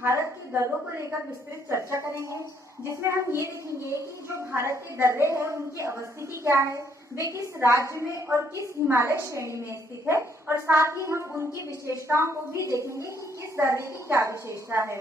भारत के दर्रों को लेकर विस्तृत चर्चा करेंगे, जिसमें हम ये देखेंगे कि जो भारत के दर्रे हैं उनकी अवस्थिति क्या है, वे किस राज्य में और किस हिमालय श्रेणी में स्थित है, और साथ ही हम उनकी विशेषताओं को भी देखेंगे कि किस दर्रे की क्या विशेषता है।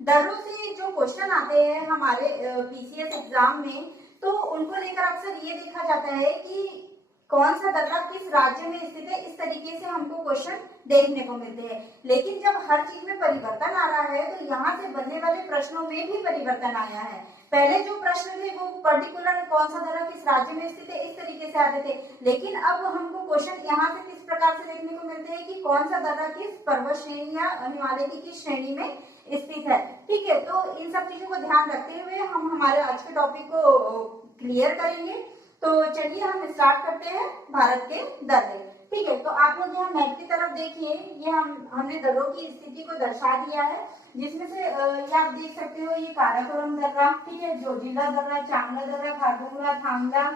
दर्रों से जो क्वेश्चन आते हैं हमारे पीसीएस एग्जाम में, तो उनको लेकर अक्सर ये देखा जाता है कि कौन सा दर्रा किस राज्य में स्थित है, इस तरीके से हमको क्वेश्चन देखने को मिलते हैं। लेकिन जब हर चीज में परिवर्तन आ रहा है तो यहाँ से बनने वाले प्रश्नों में भी परिवर्तन आया है। पहले जो प्रश्न थे वो पर्टिकुलर कौन सा दर्रा किस राज्य में स्थित है इस तरीके से आते थे, लेकिन अब हमको क्वेश्चन यहाँ से किस प्रकार से देखने को मिलते हैं कि कौन सा दर्रा किस पर्वत श्रेणी या हिमालय की किस श्रेणी में स्थित है। ठीक है, तो इन सब चीजों को ध्यान रखते हुए हम हमारे आज के टॉपिक को क्लियर करेंगे। तो चलिए हम स्टार्ट करते हैं भारत के दर्रे। ठीक है, तो आप लोग यहाँ मैप की तरफ देखिए, ये हमने दर्रों की स्थिति को दर्शा दिया है, जिसमें से ये आप देख सकते हो ये काराकोरम दर्रा, ठीक है, जोजिला दर्रा, चांगला दर्रा, खारदुंगला, थांगला,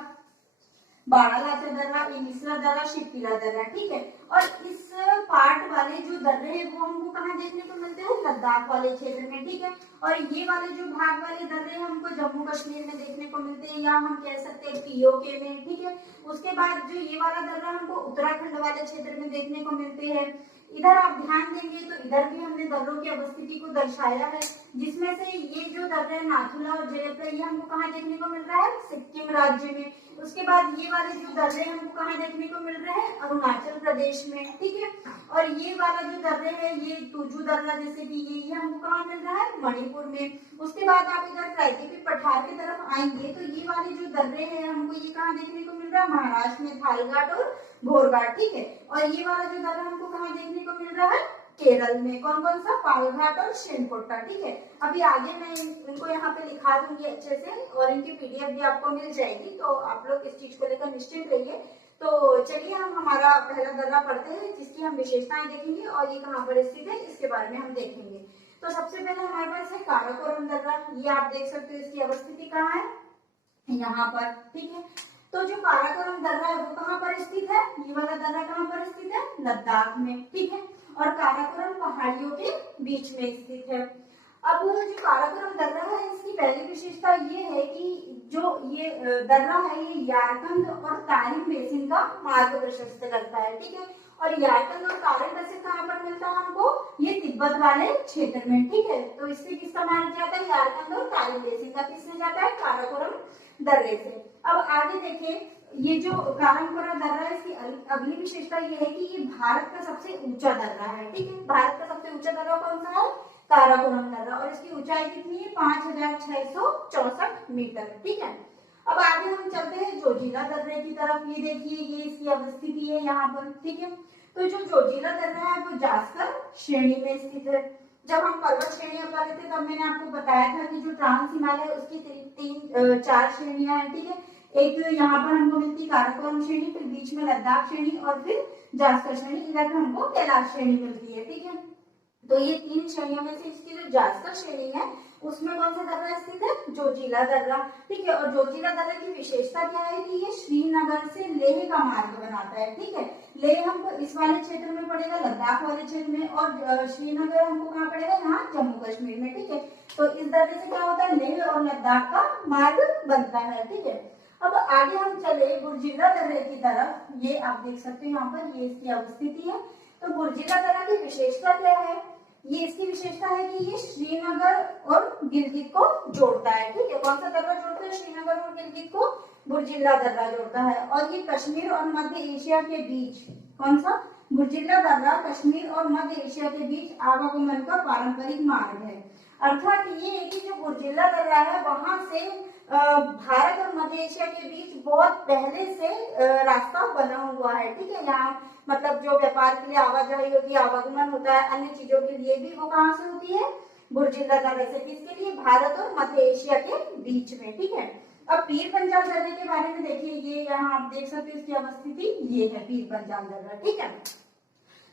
बारालाचा दर्रा, इनिसला दर्रा, शिवकिला दर्रा। ठीक है, और इस पार्ट वाले जो दर्रे हैं वो हमको कहाँ देखने को मिलते हैं, लद्दाख वाले क्षेत्र में। ठीक है, और ये वाले जो भाग वाले दर्रे हमको जम्मू कश्मीर में देखने को मिलते हैं, या हम कह सकते हैं पीओके में। ठीक है, उसके बाद जो ये वाला दर्रा हमको उत्तराखंड वाले क्षेत्र में देखने को मिलते हैं। इधर आप ध्यान देंगे तो इधर भी हमने दर्रों की अवस्थिति को दर्शाया है, जिसमें से ये जो दर्रे नाथुला और जयपुर ये हमको कहाँ देखने को मिल रहा है, सिक्किम राज्य में। उसके बाद ये वाले जो दर्रे हमको कहाँ देखने को मिल रहे हैं, अरुणाचल प्रदेश में। ठीक है, और ये वाला जो दर्रे है ये तुजू दर्रा जैसे कि ये हमको कहाँ मिल रहा है, मणिपुर में। उसके बाद आप इधर प्राकृतिक पठार की तरफ आएंगे तो ये वाले जो दर्रे हैं हमको ये कहाँ देखने को मिल रहा है, महाराष्ट्र में थालघाट और भोरघाट। ठीक है, और ये वाला जो दर्रा हमको कहाँ देखने को मिल रहा है, केरल में। कौन कौन सा, पालघाट और श्रीनकोटा। ठीक है, अभी आगे मैं इनको यहाँ पे लिखा दूंगी अच्छे से, और इनकी पीडीएफ भी आपको मिल जाएगी, तो आप लोग इस चीज को लेकर निश्चिंत रहिए। तो चलिए हम हमारा पहला दर्रा पढ़ते हैं, जिसकी हम विशेषताएं देखेंगे और ये कहाँ पर स्थित है इसके बारे में हम देखेंगे। तो सबसे पहले हमारे पास है काराकोरम दर्रा, ये आप देख सकते हो इसकी अवस्थिति कहाँ है, यहाँ पर। ठीक है, तो जो काराकोरम दर्रा है वो कहाँ पर स्थित है, ये वाला दर्रा कहाँ पर स्थित है, लद्दाख में। ठीक है, और काराकोरम पहाड़ियों के बीच में स्थित है। अब जो काराकोरम दर्रा है इसकी पहली विशेषता ये है कि जो ये दर्रा है ये यारकंद और तारिम बेसिन का मार्ग प्रशस्त करता है। ठीक है, और यारकंद और तारिम बेसिन कहाँ पर मिलता है हमको, ये तिब्बत वाले क्षेत्र में। ठीक है, तो इससे किसका मार्ग जाता है, यारकंद और तारिम बेसिन का। किससे जाता है, काराकोरम दर्रे से। अब आगे देखिए, ये जो काराकोरम दर्रा है इसकी अगली विशेषता ये है कि ये भारत का सबसे ऊंचा दर्रा है। ठीक है, भारत का सबसे ऊंचा दर्रा कौन सा है, काराकोरम दर्रा, और इसकी ऊंचाई कितनी है, 5664 मीटर। ठीक है, अब आगे हम चलते हैं जोजिला दर्रे की तरफ। ये देखिए ये इसकी अवस्थिति है यहाँ पर। ठीक है, तो जो जोजिला दर्रा है वो जास्कर श्रेणी में स्थित है। जब हम पर्वत श्रेणियां पढ़े थे तब मैंने आपको बताया था कि जो ट्रांस हिमालय है उसकी चार श्रेणियां हैं। ठीक है, एक यहाँ पर हमको मिलती काराकोरम श्रेणी, फिर बीच में लद्दाख श्रेणी और फिर जास्कर श्रेणी, इधर हमको कैलाश श्रेणी मिलती है। ठीक है, तो ये तीन श्रेणियों में से इसकी जो जास्कर श्रेणी है उसमें कौन सा दर्रा स्थित है, जोजिला दर्रा। ठीक है, और जोजिला दर्रा की विशेषता क्या है कि ये श्रीनगर से लेह का मार्ग बनाता है। ठीक है, लेह हमको इस वाले क्षेत्र में पड़ेगा, लद्दाख वाले क्षेत्र में, और श्रीनगर हमको कहाँ पड़ेगा, यहाँ जम्मू कश्मीर में। ठीक है, तो इस दर्रे से क्या होता है, लेह और लद्दाख का मार्ग बनता है। ठीक है, अब आगे हम चले बुर्जिला दर्रे की तरफ। ये आप देख सकते हो यहाँ पर, ये इसकी अवस्थिति है। तो बुर्जिला दर्रा की विशेषता क्या है, ये इसकी विशेषता है कि ये श्रीनगर और गिलगित को जोड़ता है। ठीक है, कौन सा दर्रा जोड़ता है, श्रीनगर और गिलगित को बुर्जिला दर्रा जोड़ता है। और ये कश्मीर और मध्य एशिया के बीच, कौन सा, बुर्जिला दर्रा कश्मीर और मध्य एशिया के बीच आवागमन का पारंपरिक मार्ग है। अर्थात ये है कि जो बुर्जिला दर्रा है वहां से भारत और मध्य एशिया के बीच बहुत पहले से रास्ता बना हुआ है। ठीक है, यहाँ मतलब जो व्यापार के लिए आवाजाही होती है, आवागमन होता है, अन्य चीजों के लिए भी वो कहाँ से होती है, बुर्जिला दर्रे से। किसके लिए, भारत और मध्य एशिया के बीच में। ठीक है, अब पीर पंजाल दर्रे के बारे में देखिए, ये यहाँ आप देख सकते हो इसकी अवस्थिति, ये है पीर पंजाल दर्रा। ठीक है,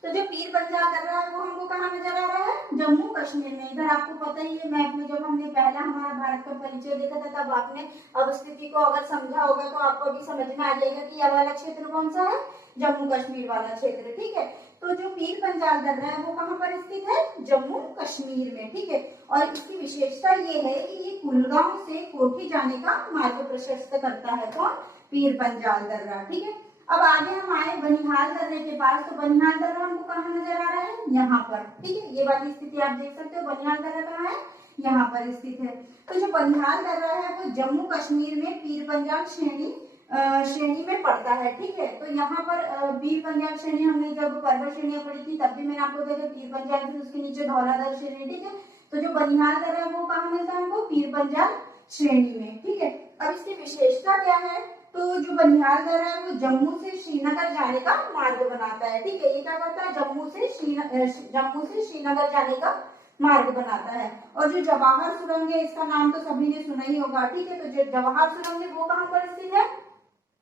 तो जो पीर पंजाल दर्रा है वो हमको कहाँ नजर आ रहा है, जम्मू कश्मीर में। इधर आपको पता ही है, मैप में जब हमने पहला हमारा भारत का परिचय देखा था तब आपने अवस्थिति को अगर समझा होगा तो आपको भी समझ में आ जाएगा कि यह वाला क्षेत्र कौन सा है, जम्मू कश्मीर वाला क्षेत्र। ठीक है, तो जो पीर पंजाल दर्रा है वो कहाँ पर स्थित है? जम्मू कश्मीर में, ठीक है। और इसकी विशेषता ये है कि ये कुलगांव से कोठी जाने का मार्ग प्रशस्त करता है। कौन? पीर पंजाल दर्रा, ठीक है। अब आगे हम आए बनिहाल दर्रे के पास। तो बनिहाल दर्रा हमको कहाँ नजर आ रहा है? यहाँ पर, ठीक है। ये वाली स्थिति आप देख सकते हो। बनिहाल दर्रा कहाँ है? यहाँ पर स्थित है। तो जो बनिहाल दर्रा है वो जम्मू कश्मीर में पीर पंजाल श्रेणी में पड़ता है, ठीक है। तो यहाँ पर पीर पंजाल श्रेणी हमने जब पर्वत श्रेणियां पढ़ी थी तब भी मैंने आपको देखा पीर पंजाल, फिर उसके नीचे धौलाधर श्रेणी, ठीक है। तो जो बनिहाल दर्रा है वो कहाँ मिलता है हमको? पीर पंजाल श्रेणी में, ठीक है। अब इसकी विशेषता क्या है? तो जो बनिहाल दर्रा है वो जम्मू से श्रीनगर जाने का मार्ग बनाता है, ठीक है। ये क्या करता है? जम्मू से श्रीनगर जाने का मार्ग बनाता है। और जो जवाहर सुरंग है, इसका नाम तो सभी ने सुना ही होगा, ठीक है। तो जो जवाहर सुरंग है वो कहाँ पर स्थित है?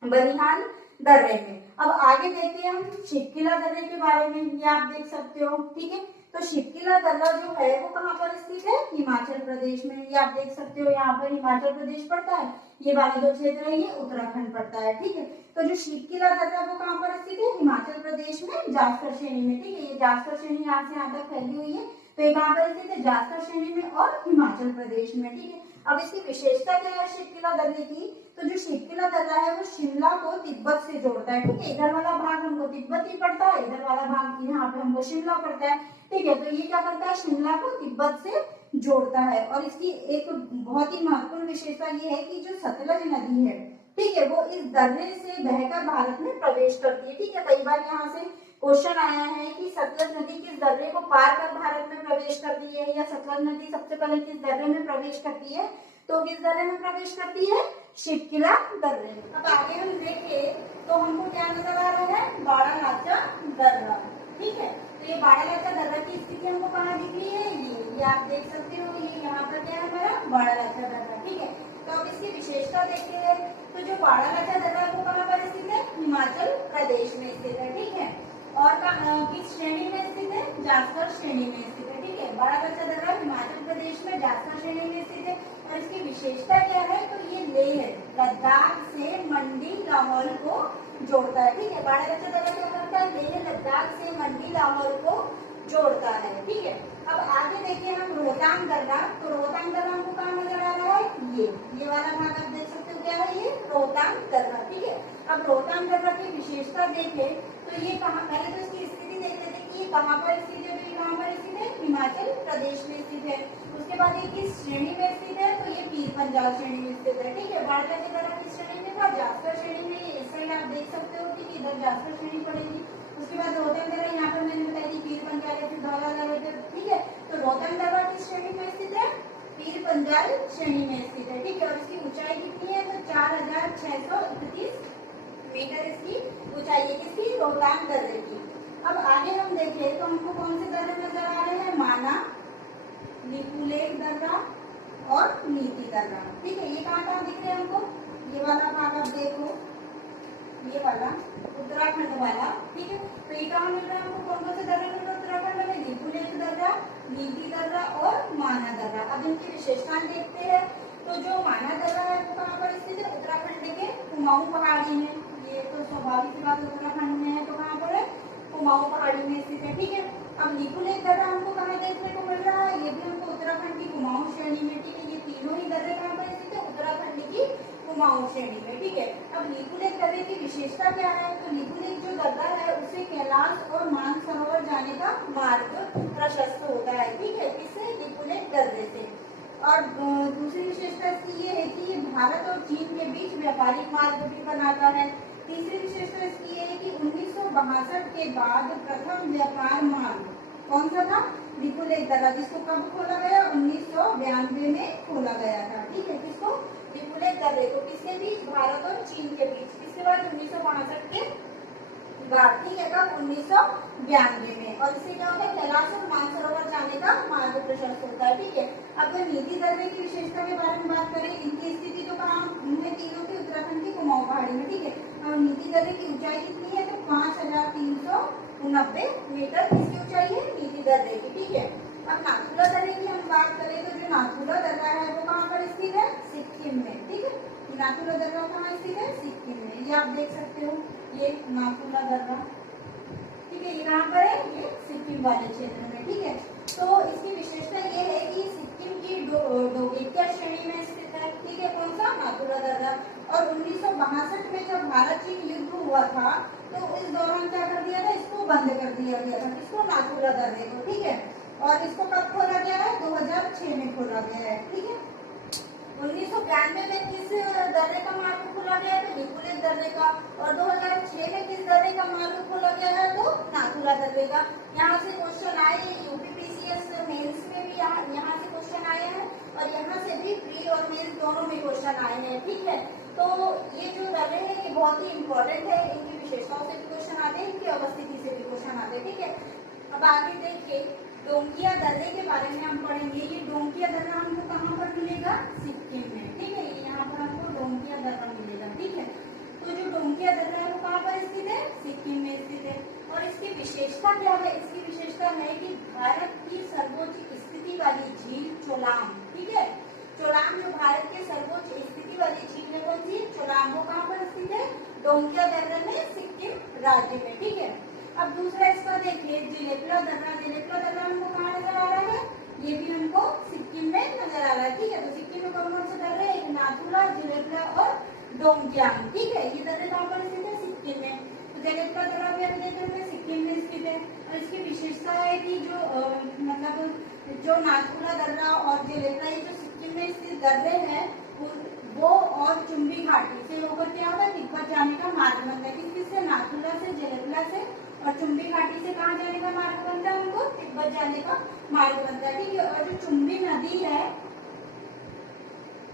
बनिहाल दर्रे में। अब आगे देखते हैं हम शिवकिला दर्रे के बारे में। ये आप देख सकते हो, ठीक है। तो शिवकिला दर्रा जो है वो कहाँ पर स्थित है? हिमाचल प्रदेश में। ये आप देख सकते हो, यहाँ पर हिमाचल प्रदेश पड़ता है, ये वाला जो क्षेत्र है ये उत्तराखंड पड़ता है, ठीक है। तो जो शिवकिला दर्रा वो कहाँ पर स्थित है? हिमाचल प्रदेश में जासकर श्रेणी में, ठीक है। ये जासकर श्रेणी यहाँ से यहाँ तक फैली हुई है। तो ये कहाँ पर स्थित है? जासकर श्रेणी में और हिमाचल प्रदेश में, ठीक है। अब इसकी विशेषता क्या है शिवकिला दर्रे की? तो जो शिवकिला दर्रा है वो शिमला को तिब्बत से जोड़ता है, ठीक है। इधर वाला भाग हमको तिब्बत ही पड़ता है, इधर वाला भाग यहाँ पे हमको शिमला पड़ता है, ठीक है। तो ये क्या करता है? शिमला को तिब्बत से जोड़ता है। और इसकी एक बहुत ही महत्वपूर्ण विशेषता ये है कि जो सतलज नदी है, ठीक है, वो इस दर्रे से बहकर भारत में प्रवेश करती है, ठीक है। कई बार यहाँ से क्वेश्चन आया है कि सतलज नदी किस दर्रे को पार कर भारत में प्रवेश करती है, या सतलज नदी सबसे पहले किस दर्रे में प्रवेश करती है? तो किस दर्रे में प्रवेश करती है? शिवकिला दर्रे में। अब आगे हम देखें तो हमको क्या नजर आ रहा है? बाड़ालाचा दर्रा, ठीक है। तो ये बाड़ालाचा दर्रा की स्थिति हमको कहाँ दिख रही है? ये आप देख सकते हो, ये यहाँ पर क्या है हमारा? बाड़ालाचा दर्रा, ठीक है। तो अब इसकी विशेषता देखते हैं। तो जो बाड़ालाचा दर्रा वो कहाँ पर स्थित है? हिमाचल प्रदेश में स्थित है, ठीक है। और किस श्रेणी में स्थित है? जासकर श्रेणी में स्थित है, ठीक है। बाड़ालाचा दर्रा हिमाचल प्रदेश में जासकर श्रेणी में स्थित है। और इसकी विशेषता क्या है? तो ये लेह लद्दाख से मंडी लाहौल को जोड़ता है, ठीक है। बाड़ालाचा दर्रा क्या करता है? लेह लद्दाख से मंडी लाहौल को जोड़ता है, ठीक है। अब आगे देखिए हम रोहतांग दर्रा। तो रोहतांग दर्रा हमको कहाँ नजर आ रहा है? ये वाला भाग आप देख सकते हो, क्या है? ये रोहतांग दर्रा, ठीक है। अब रोहतांग दर्रा की विशेषता देखें तो ये कहाँ, पहले तो इसकी स्थिति देख लेते हैं कि ये कहाँ पर स्थित है। तो ये कहाँ पर स्थित है? हिमाचल प्रदेश में स्थित है। उसके बाद ये किस श्रेणी में स्थित है? तो ये पीर पंजाल श्रेणी में स्थित है, ठीक है। बाड़ालाचा दर्रा किस श्रेणी में था? जासकर श्रेणी में। इस साइड आप देख सकते हो, ठीक है, इधर जासकर श्रेणी पड़ेगी। उसके बाद रोहतांग दर्रा, यहाँ पर मैंने बताई थी पीर पंजाल है, फिर धौलाधर है, ठीक है। तो रोहतांग दर्रा किस श्रेणी में स्थित है? पीर पंजाल श्रेणी में स्थित है, ठीक है। और इसकी ऊंचाई कितनी है? तो 4631 मीटर इसकी ऊंचाई है, किसकी? रोहतांग दर्रे की। अब आगे हम देखें तो हमको कौन से दर्रे नजर आ रहे हैं? माना, लिपुलेख दर्रा और नीति दर्रा, ठीक है। ये कहाँ दिख रहे हैं हमको? ये वाला भाग आप देखो, ये वाला उत्तराखंड वाला, ठीक है। तो ये कहाँ मिल रहा है हमको? कौन कौन से दर्रे मिल रहे हैं उत्तराखंड में? लिपुलेख दर्रा, नीति दर्रा और माना दर्रा। अब इनकी विशेषताएं देखते हैं। तो जो माना दर्रा है वो कहाँ पर स्थित है? उत्तराखंड के कुमाऊं पहाड़ी में। ये तो स्वाभाविक सी बात, उत्तराखंड में है तो कहाँ पर है? कुमाऊं पहाड़ी में स्थित है, ठीक है। अब लिपुलेख दर्रा हमको कहाँ देखने को मिल रहा है? ये भी हमको उत्तराखंड की कुमाऊं श्रेणी में, ठीक है। ये तीनों ही दर्रे कहाँ पर स्थित है? उत्तराखंड की कुमाऊं श्रेणी में, ठीक है। अब लिपुलेख दर्रे की विशेषता क्या है? तो लिपुलेख जो दर्रा है उसे कैलाश और मानसरोवर जाने का मार्ग प्रशस्त होता है, ठीक है। इससे लिपुलेख दर्रे से। और दूसरी विशेषता इसकी ये है कि ये भारत और चीन के बीच व्यापारिक मार्ग भी बनाता है। तीसरी विशेषता इसकी ये है कि 1962 के बाद प्रथम व्यापार मार्ग कौन सा था? लिपुलेख दर्रा, जिसको कब खोला गया? 1992 में खोला गया था, ठीक है। किसको? लिपुलेख दर्रे को। किसके बीच? भारत और चीन के बीच। किसके बाद? 1962 के बाद, ठीक है। कब? 1992 में। और इससे क्या होता है? कैलाश और मानसरोवर जाने का मार्ग प्रशस्त होता है, ठीक है। अब नीति दर्रे की विशेषता के बारे में बात करें, इनकी स्थिति तो कहाँ है? तीनों की उत्तराखंड की कुमाऊं पहाड़ी में, ठीक है। और नीति दर्रे की ऊंचाई कितनी है? तो 5390 मीटर किसकी ऊंचाई है? नीति दर्रे की, ठीक है। अब नाथुला दर्रे की हम बात करें तो जो नाथुला दर्रा है वो कहाँ पर स्थित है? सिक्किम में, ठीक है। नाथुला दर्रा कहाँ स्थित है? सिक्किम में। ये आप देख सकते हो, ये नाथुला दर्रा, ठीक है। है, ये कहाँ पर है, ये सिक्किम वाले क्षेत्र में, ठीक है। तो इसकी विशेषता ये है कि सिक्किम की डोगेटिया श्रेणी में स्थित है, ठीक है। कौन सा, नाथुला दर्रा। और 1962 में जब भारत चीन युद्ध हुआ था तो इस दौरान क्या कर दिया था, इसको बंद कर दिया गया था, इसको, नाथुला दर्रे को, ठीक है। और इसको कब खोला गया है, 2006 में खोला गया है, ठीक है। 1992 में किस दर्रे का मार्ग खोला गया है, तो निकोलेस दर्रे का। और 2006 में किस दर्रे का मार्ग खोला गया है, तो नाथुला दर्रे का। यहाँ से क्वेश्चन आए, यूपीपीसीएस मेंस में भी यहाँ से क्वेश्चन आए हैं, और यहाँ से भी प्री और मेंस दोनों में क्वेश्चन आए हैं, ठीक है। तो ये जो दर्रे हैं ये बहुत ही इंपॉर्टेंट है, इनकी विशेषताओं से भी क्वेश्चन आते हैं, इनकी अवस्थिति से भी क्वेश्चन आते हैं, ठीक है। अब आगे देखिए, डोंगिया दर्रे के बारे में हम पढ़ेंगे। ये डोंगिया दर्रा हमको कहाँ पर मिलेगा, सिक्किम में, ठीक है। यहाँ पर हमको डोंगिया दर्रा मिलेगा, ठीक है। तो जो डोंगिया दर्रा है वो कहाँ पर स्थित है, सिक्किम में स्थित है। और इसकी विशेषता क्या है, इसकी विशेषता है कि भारत की सर्वोच्च स्थिति वाली झील चोलाम, ठीक है। चोलाम जो भारत के सर्वोच्च स्थिति वाली झील है, कौन सी, चोलाम, वो कहाँ पर स्थित है, डोंगिया दर्रा में, सिक्किम राज्य में, ठीक है। अब दूसरा इसका देखिए, जिलेपला दर्रा। जिलेपला दर्रा हमको कहाँ नजर आ रहा है, ये भी हमको सिक्किम में नजर आ रहा है, ठीक है। तो सिक्किम में कौन कौन से दर्रे, एक नाथुला, जिलेपला और डोंगियांग, ठीक है। ये दर्रे कहाँ पर स्थित है, सिक्किम में। तो जिलेपला दर्रा भी अभी देख रहे हैं, सिक्किम में स्थित है। और इसकी विशेषता है कि जो मतलब जो नाथुला दर्रा और जिलेपला, ये जो सिक्किम में स्थित दर्रे हैं, वो और चुम्बी घाटी से होकर क्या होगा, तिब्बत जाने का मार्ग बनता है। किससे, नाथुला से, जिलेपला से, और चुम्बी घाटी से कहाँ जाने का मार्ग बनता है, उनको तिब्बत जाने का मार्ग बनता है, ठीक है। और जो चुम्बी नदी है,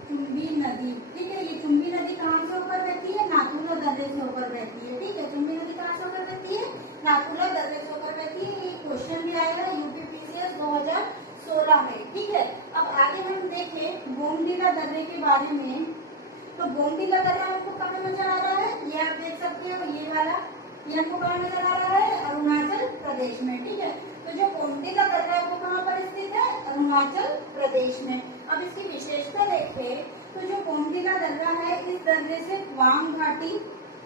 चुम्बी नदी, ठीक है, ये चुम्बी नदी कहाँ से होकर बहती है, नाथुला दर्रे से होकर बहती है, ठीक है। चुम्बी नदी कहाँ से होकर बहती है, नाथुला दर्रे से होकर बहती है। ये क्वेश्चन भी आएगा यूपीपीसीएस 2016 में, ठीक है। अब आगे हम देखें बोमडीला दर्रे के बारे में। तो बोमडीला दर्रा आपको कहाँ नजर आ रहा है, ये आप देख सकते हो, ये वाला, ये हमको कहाँ नजर आ रहा है, अरुणाचल प्रदेश में, ठीक है। तो जो बोमडीला दर्रा है वो कहाँ पर स्थित है, अरुणाचल प्रदेश में। अब इसकी विशेषता देखें, तो जो बोमडीला दर्रा है, इस दर्रे से तवांग घाटी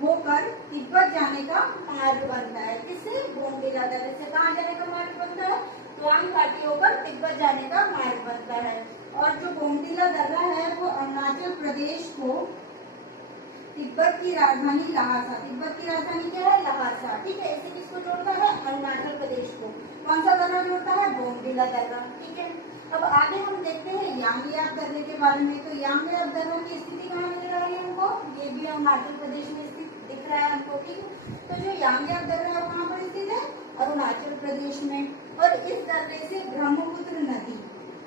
होकर तिब्बत जाने का मार्ग बनता है। किससे, बोमडीला दर्रे से कहाँ जाने का मार्ग बनता है, तवांग घाटी होकर तिब्बत जाने का मार्ग बनता है। और जो बोमडीला दर्रा है वो अरुणाचल प्रदेश को तिब्बत की राजधानी लहासा, तिब्बत की राजधानी क्या है, लहासा, ठीक है। इसे किसको जोड़ता है, अरुणाचल प्रदेश को। कौन सा दर्रा जोड़ता है, बोमडीला दर्रा, ठीक है। अब आगे हम देखते हैं यांगयाप दर्रे के बारे में। तो यांगयाप दर्रा की स्थिति कहाँ नजर आ रही है हमको, ये भी अरुणाचल प्रदेश में स्थित दिख रहा है हमको, ठीक है। तो जो यांगयाप दर्रा है कहाँ पर स्थित है, अरुणाचल प्रदेश में। और इस दर्रे से ब्रह्मपुत्र नदी,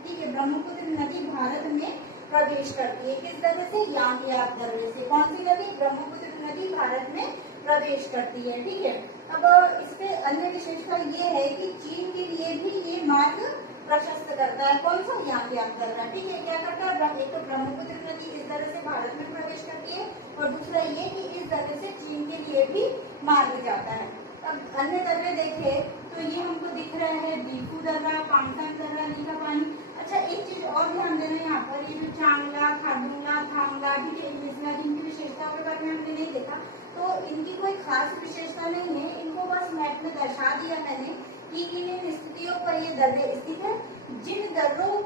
ठीक है, ब्रह्मपुत्र नदी भारत में प्रवेश करती है। किस दर्रे से, यांगयाप दर्रे से। कौन सी नदी, ब्रह्मपुत्र नदी भारत में प्रवेश करती है, ठीक है। अब इसके अन्य विशेषता ये है कि चीन के लिए भी ये मार्ग प्रशस्त करता है। कौन सा, यांगयाप दर्रा, ठीक है। क्या करता है, एक तो ब्रह्मपुत्र नदी इस दर्रे से भारत में प्रवेश करती है, और दूसरा ये कि इस दर्रे से चीन के लिए भी मार्ग जाता है। अब अन्य दर्रे देखे तो ये हमको दिख रहे हैं, दीफू दर्रा, पांगतांग दर्रा, लीका पानी। अच्छा, एक चीज और ध्यान देना यहाँ पर, ये जो चांगला, खारदुंगा, थांगला, ठीक है, इनकी विशेषताओं के बारे में हमने नहीं देखा, तो इनकी कोई खास विशेषता नहीं है, इनको बस मैप में दर्शा दिया मैंने कि इन स्थितियों पर ये दर्रे स्थित है। जिन दर्रों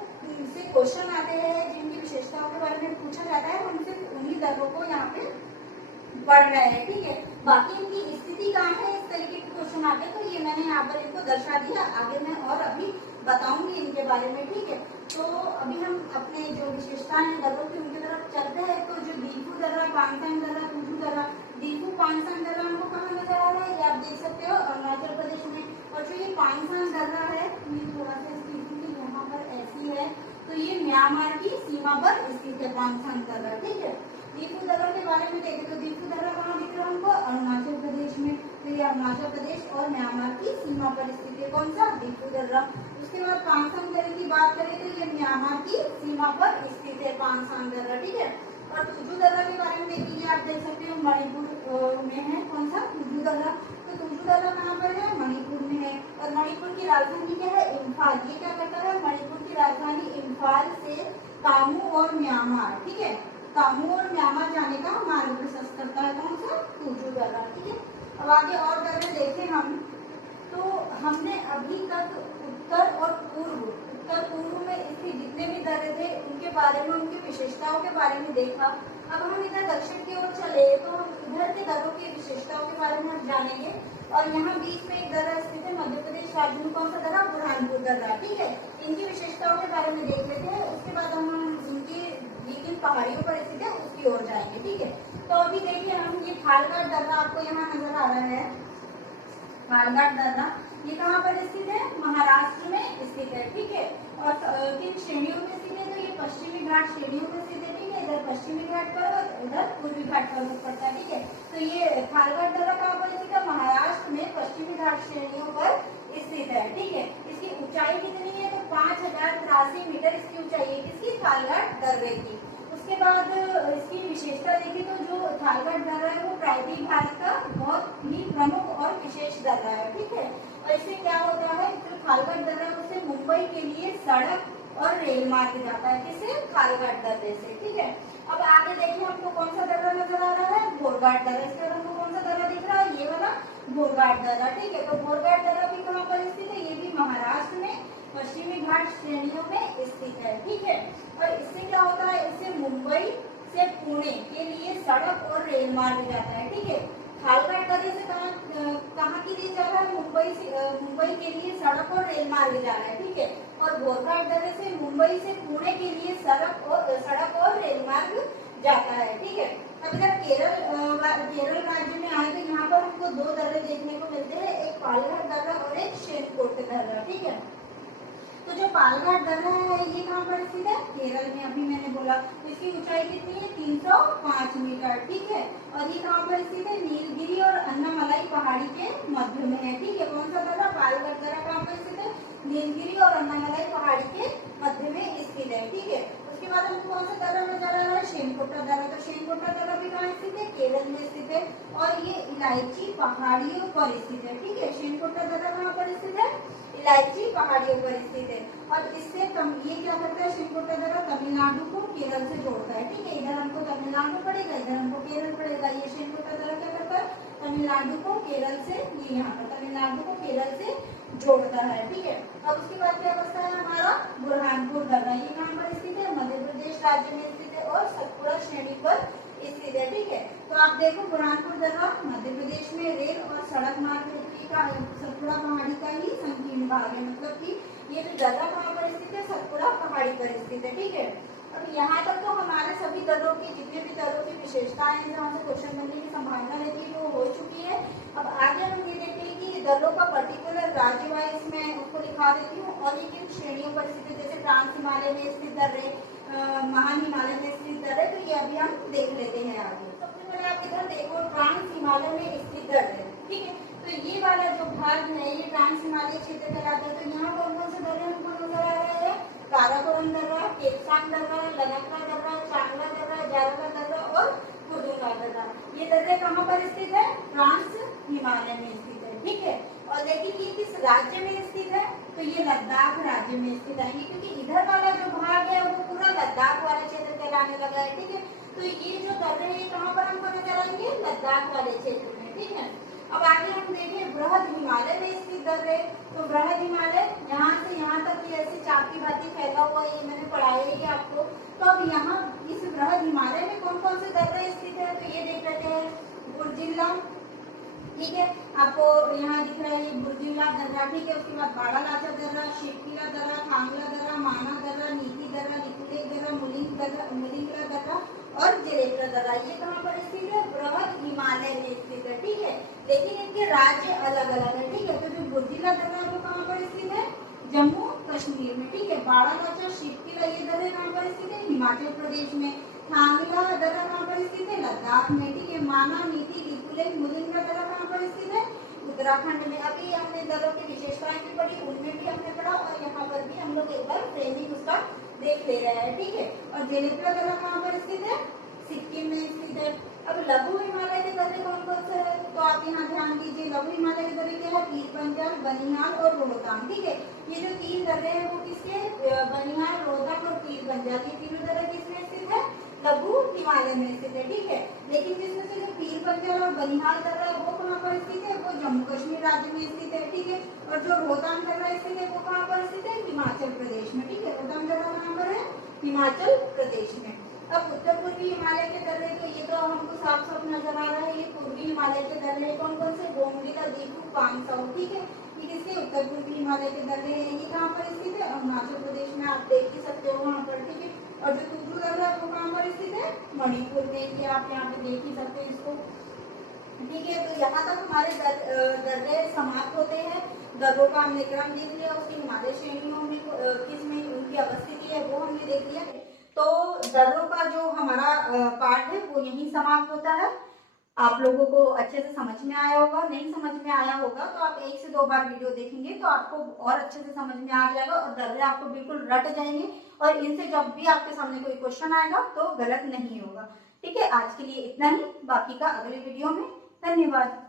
से क्वेश्चन आते हैं, जिनकी विशेषताओं के बारे में पूछा जाता है, हम सिर्फ उन्हीं दर्रों को यहाँ पे पढ़ रहे हैं, ठीक है। बाकी इनकी स्थिति कहाँ है, इस तरीके के क्वेश्चन आते हैं, तो ये मैंने यहाँ पर इनको दर्शा दिया। आगे मैं और अभी बताऊंगी इनके बारे में, ठीक है। तो अभी हम अपने जो विशेषताएं हैं दर्रों की, उनकी तरफ चलते हैं। तो जो दीफू दर्रा, पांगतांग दर्रा, तुजू दर्रा, दीफू पांगतांग दर्रा हमको कहाँ नजर आ रहा है, ये आप देख सकते हो, अरुणाचल प्रदेश में। और जो ये पांगतांग दर्रा है, ये थोड़ा सा स्थिति यहाँ पर ऐसी है, तो ये म्यांमार की सीमा पर स्थित है, पांगतांग दर्रा, ठीक है। दीफू दर्रा के बारे में देखें तो दीफू दर्रा कहाँ दिख रहा है हमको, अरुणाचल प्रदेश में। तो ये अरुणाचल प्रदेश और म्यांमार की सीमा पर स्थित है, कौन सा, दीफू दर्रा। उसके बाद पांगतांग दर्रे की बात करें तो ये म्यांमार की सीमा पर स्थित है, पांगतांग दर्रा, ठीक है। और तुजू दर्रा के बारे में देखिए, आप देख सकते हो मणिपुर में है, कौन सा, तुजू दर्रा। तो तुजू दर्रा कहाँ पर है, मणिपुर में है। और मणिपुर की राजधानी क्या है, इम्फाल। ये क्या करता है, मणिपुर की राजधानी इम्फाल से कामू और म्यांमार, ठीक है, कामू और म्यांमार जाने का मार्ग प्रशस्त करता है, कौन सा, तुजू दर्रा, ठीक है। अब आगे और दर्रे देखें हम, तो हमने अभी तक उत्तर पूर्व में स्थित जितने भी दर्रे थे उनके बारे में, उनकी विशेषताओं के बारे में देखा। अब हम इधर दक्षिण की ओर चले तो हम इधर के दर्रों की विशेषताओं के बारे में हम जानेंगे। और यहाँ बीच में एक दर्रा स्थित है, मध्य प्रदेश राज्य में कौन सा दर्रा? बुरहानपुर दर्रा। ठीक है, इनकी विशेषताओं के बारे में देख लेते हैं, उसके बाद हम इनकी जिन पहाड़ियों पर स्थित है उसकी ओर जाएंगे। ठीक है, तो अभी देखिए हम ये थालघाट दर्रा आपको यहाँ नजर आ रहा है। थालघाट दर्रा ये कहाँ पर स्थित है? महाराष्ट्र में स्थित है। ठीक है, और किन श्रेणियों में स्थित है? तो ये पश्चिमी घाट श्रेणियों में स्थित है। ठीक है, इधर पश्चिमी घाट पर्वत, उधर पूर्वी घाट पर्वत पड़ता है। ठीक है, तो ये थालघाट दर्रा कहाँ पर स्थित है? महाराष्ट्र में पश्चिमी घाट श्रेणियों पर स्थित है। ठीक है, इसकी ऊंचाई कितनी है? तो 5083 मीटर इसकी ऊंचाई है, किसकी? थालघाट दर्रे की। उसके बाद इसकी विशेषता देखिए तो जो थालघाट दर्रा है वो प्रायद्वीप भारत का बहुत ही प्रमुख और विशेष दर्रा है। ठीक है, और इससे क्या होता है, जो थालघाट दर्रा है उससे मुंबई के लिए सड़क और रेल मार्ग जाता है, किससे? थालघाट दर्रे से। ठीक है, अब आगे देखिए हमको कौन सा दर्रा नजर आ रहा है? बोरघाट दर्रा। इसके बाद हमको कौन सा दर्रा दिख रहा है? ये वाला बोरघाट दर्रा। ठीक है, तो बोरघाट दर्रा भी कहाँ पर स्थित है? ये भी महाराष्ट्र में पश्चिमी घाट श्रेणियों में स्थित है। ठीक है, और इससे क्या होता है, इससे मुंबई से पुणे के लिए सड़क और रेल मार्ग जाता है। ठीक है, थालघाट दर्रे से कहाँ के लिए जा रहा है? मुंबई के लिए सड़क और रेल मार्ग जा रहा है। ठीक है, और बोरघाट दर्रे से मुंबई से पुणे के लिए सड़क और रेल मार्ग जाता है। ठीक है, अब इधर केरल राज्य में आए तो यहाँ पर हमको दो दर्रे देखने को मिलते हैं, एक पालघाट दर्रा और एक शेनकोटे दर्रा। ठीक है, तो जो पालघाट दर्रा है ये कहाँ पर स्थित है? केरल में। अभी मैंने बोला तो इसकी ऊंचाई कितनी है? 305 मीटर। ठीक है, और ये कहाँ पर स्थित है? नीलगिरी और अन्नामलाई पहाड़ी के मध्य में है। ठीक है, कौन सा दर्रा? पालघाट दर्रा कहाँ पर स्थित है? नीलगिरी और अन्नामलाई पहाड़ी के मध्य में स्थित है। ठीक है, उसके बाद हमको कौन सा दर्रा नजर आ रहा है? शेनकोटा दर्रा। तो शेनकोटा दर्रा भी कहाँ स्थित है? केरल में स्थित है, और ये इलायची पहाड़ियों पर स्थित है। ठीक है, शेनकोटा दर्रा कहाँ पर स्थित है? इलायची पहाड़ियों पर स्थित है, और इससे ये क्या करता है? शेनकोटा दर्रा तमिलनाडु को केरल से जोड़ता है। ठीक है, इधर हमको तमिलनाडु पड़ेगा, इधर हमको केरल पड़ेगा। ये शेनकोटा दर्रा क्या करता है? तमिलनाडु को केरल से, ये यहाँ पर तमिलनाडु को केरल से जोड़ता है। ठीक है, अब उसके बाद क्या बचता है हमारा? बुरहानपुर दर्रा। ये कहाँ पर स्थित है? मध्य प्रदेश राज्य में स्थित है और सतपुड़ा श्रेणी पर स्थित है। ठीक है, तो आप देखो बुरहानपुर दर्रा मध्य प्रदेश में रेल और सड़क मार्ग का सतपुड़ा पहाड़ी का ही संकीर्ण भाग है, मतलब कि ये जो दर्रा कहाँ पर स्थित है? सतपुड़ा पहाड़ी पर स्थित है। ठीक है, अब यहाँ तक तो हमारे सभी दर्रों की, जितने भी दर्रों की विशेषताएं हैं जहाँ से क्वेश्चन बनने की संभावना रहती है वो हो चुकी है। अब आगे हम ये देखते हैं कि दर्रों का पर्टिकुलर राज्य वाइज मैं उसको दिखा देती हूँ, और ये किन श्रेणियों पर स्थित है, जैसे ट्रांस हिमालय में स्थित दर्रे, महान हिमालय में स्थित दर्रे, तो ये अभी हम देख लेते हैं आगे। सबसे पहले आप इधर देखो ट्रांस हिमालय में स्थित दर्रे। ठीक है, तो ये वाला जो भाग है ये ट्रांस हिमालय क्षेत्र कहलाता है। तो यहाँ कौन कौन से दर्रे हमको नजर आ रहे हैं? काराकोरम दर्रा, केपसांग दर्रा, लनकला दर्रा, चांगला दर्रा, जारका दर्रा और कुर्दुंगा दर्रा। ये दर्रे कहाँ पर स्थित है? ट्रांस हिमालय में स्थित है। ठीक है, और देखिए ये किस राज्य में स्थित है? तो ये लद्दाख राज्य में स्थित है, क्योंकि इधर वाला जो भाग है वो पूरा लद्दाख वाले क्षेत्र कहलाने लगा है। ठीक है, तो ये जो दर्रे हैं कहाँ पर हमको नजर आएंगे? लद्दाख वाले क्षेत्र में। ठीक है, अब आगे हम देखें बृहद हिमालय में स्थित दर्रे। तो बृहद हिमालय यहाँ से यहाँ तक ये ऐसे चाप की भांति फैला हुआ, ये मैंने पढ़ाया है आपको। तो अब यहाँ इस बृहद हिमालय में कौन कौन से दर्रे स्थित है? तो ये देख लेते हैं। बुर्जिल्ला, ठीक है, आपको यहाँ दिख रहा है ये बुर्जिल्ला दर्रा। ठीक है, उसके बाद बाड़ालाचा दर्रा, शेखीला दर्रा, खांगला दर्रा, माना दर्रा, नीति दर्रा, लिपुलेख दर्रा, मुलिंगला दर्रा और जरेप्रा दर्रा। ये कहाँ पर स्थित है? बृहद हिमालय में स्थित है। ठीक है, लेकिन इनके राज्य अलग अलग है। ठीक है, तो जो बुर्जिल्ला दर्रा है वो कहाँ पर स्थित है? जम्मू कश्मीर में। ठीक है, बाड़ालाचा, शेखीला ये दर्रे कहाँ पर स्थित है? हिमाचल प्रदेश में। खांगला दर्रा कहाँ पर स्थित है? लद्दाख में। ठीक है, माना, नीति, लिपुलेख, मुलिंगला दर्रा कहाँ पर स्थित है? उत्तराखंड में। अभी हमने दर्रों की विशेषताएं भी पढ़ी, उनमें भी हमने पढ़ा, और यहाँ पर भी हम लोग एक बार फ्रेमिंग उसका देख ले रहे हैं। ठीक है, और जरेप्रा दर्रा कहाँ पर स्थित है? सिक्किम में स्थित है। अब लघु हिमालय के दर्रे कौन कौन से है? तो आप यहाँ ध्यान दीजिए, लघु हिमालय के दर्रे क्या है? पीर पंजाल, बनिहाल और रोहतांग। ठीक है, ये जो तीन दर्रे हैं वो किसके? बनिहाल, रोहतांग और पीर पंजाल, ये तीनों दर्रे किसमें स्थित है? लघु हिमालय में स्थित है, ठीक है। लेकिन जिसमें से जो पीर पंजल और बनिहाल दर्रा है वो कहाँ पर स्थित है, वो जम्मू कश्मीर राज्य में स्थित है, ठीक है। और जो रोहतांग दर्रा स्थित है वो कहाँ पर स्थित है, हिमाचल प्रदेश में, ठीक है। रोहतांग दर्रा कहाँ पर है, हिमाचल प्रदेश में। अब उत्तर पूर्वी हिमालय के दर्रे, तो ये तो हमको साफ साफ नजर आ रहा है, ये पूर्वी हिमालय के दर्रे कौन कौन से, बोमडिला, दीफू, पांगसाउ, ठीक है। ये किसके, उत्तर पूर्वी हिमालय के दर्रे हैं। ये कहाँ पर स्थित है, अरुणाचल प्रदेश में, आप देख ही सकते हो वहाँ पर, ठीक है। और जो तुजू दर्रा है वो कहाँ पर स्थित है, मणिपुर में, ये आप यहाँ पे देख ही सकते हैं इसको, ठीक है। तो यहाँ तक हमारे दर्रे समाप्त होते हैं। दर्रों का हमने क्रम देख लिया, उसकी हिमालय श्रेणियों में किसमें उनकी अवस्थिति है वो हमने देख लिया। तो दर्रों का जो हमारा पार्ट है वो यही समाप्त होता है। आप लोगों को अच्छे से समझ में आया होगा, नहीं समझ में आया होगा तो आप 1 से 2 बार वीडियो देखेंगे तो आपको और अच्छे से समझ में आ जाएगा और दर्रे आपको बिल्कुल रट जाएंगे और इनसे जब भी आपके सामने कोई क्वेश्चन आएगा तो गलत नहीं होगा, ठीक है। आज के लिए इतना ही, बाकी का अगले वीडियो में। धन्यवाद।